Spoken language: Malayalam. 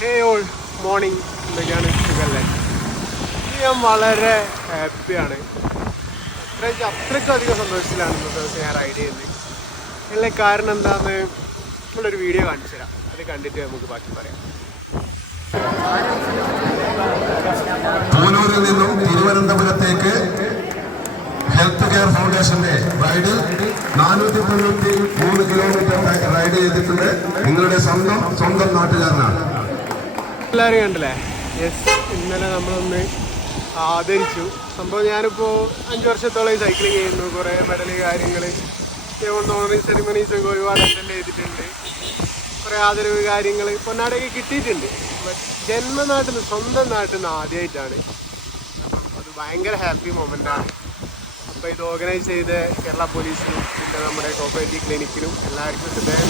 ഹേ ഓൾ മോർണിംഗ്, എന്തൊക്കെയാണ് സുഖല്ലേ? ഞാൻ വളരെ ഹാപ്പിയാണ്. അത്രയ്ക്കും അധികം സന്തോഷത്തിലാണ് ഇന്നത്തെ ദിവസം ഞാൻ റൈഡ് ചെയ്യുന്നത്. അതിലെ കാരണം എന്താണെന്ന് നമ്മളൊരു വീഡിയോ കാണിച്ചു തരാം. അത് കണ്ടിട്ട് നമുക്ക് ബാക്കി പറയാം. പൂനൂരിൽ നിന്നും തിരുവനന്തപുരത്തേക്ക് ഹെൽത്ത് കെയർ ഫൗണ്ടേഷന്റെ റൈഡ് 493 കിലോമീറ്റർ റൈഡ് ചെയ്തിട്ടുണ്ട്. നിങ്ങളുടെ സ്വന്തം നാട്ടുകാരനാണ്. എല്ലാവരും കണ്ടില്ലേ? യെസ്, ഇന്നലെ നമ്മളൊന്ന് ആദരിച്ചു. സംഭവം ഞാനിപ്പോൾ 5 വർഷത്തോളം സൈക്ലിംഗ് ചെയ്യുന്നു. കുറേ മെഡൽ കാര്യങ്ങൾ, ഓണറി സെറിമണീസൊക്കെ ഒരുപാട് അറ്റൻഡ് ചെയ്തിട്ടുണ്ട്. കുറേ ആദരവ് കാര്യങ്ങൾ പൊന്നാടൊക്കെ കിട്ടിയിട്ടുണ്ട്. ജന്മനാട്ടിൽ നിന്ന്, സ്വന്തം നാട്ടിൽ നിന്ന് ആദ്യമായിട്ടാണ്. അത് ഭയങ്കര ഹാപ്പി മൊമെൻ്റാണ്. അപ്പോൾ ഇത് ഓർഗനൈസ് ചെയ്ത് കേരള പോലീസിനും പിന്നെ നമ്മുടെ കോപ്പറേറ്റീവ് ക്ലിനിക്കിനും എല്ലാവർക്കും ഹൃദയം